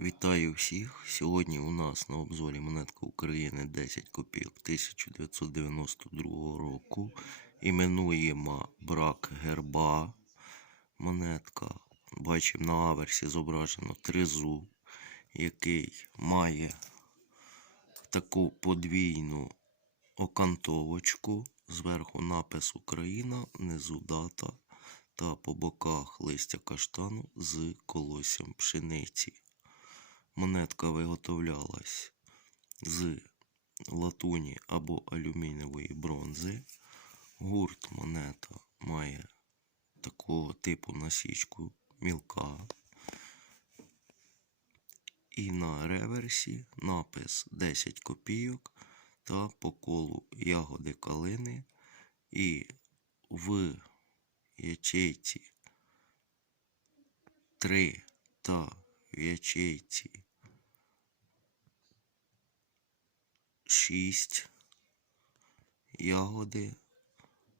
Вітаю всіх! Сьогодні у нас на обзорі монетка України 10 копійок 1992 року. Іменуємо брак герба. Монетка. Бачимо на аверсі зображено тризуб, який має таку подвійну окантовочку. Зверху напис Україна, внизу дата та по боках листя каштану з колоссям пшениці. Монетка виготовлялась з латуні або алюмінієвої бронзи. Гурт монета має такого типу насічку мілка. І на реверсі напис 10 копійок та по колу ягоди калини. І в ячейці 3 та в ячейці 6 ягоди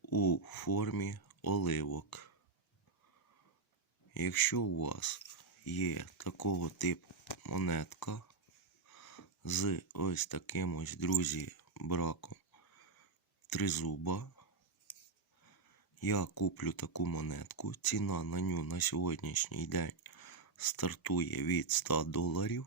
у формі оливок. Якщо у вас є такого типу монетка з ось таким ось, друзі, браком тризуба, я куплю таку монетку. Ціна на ню на сьогоднішній день стартує від 100 доларів.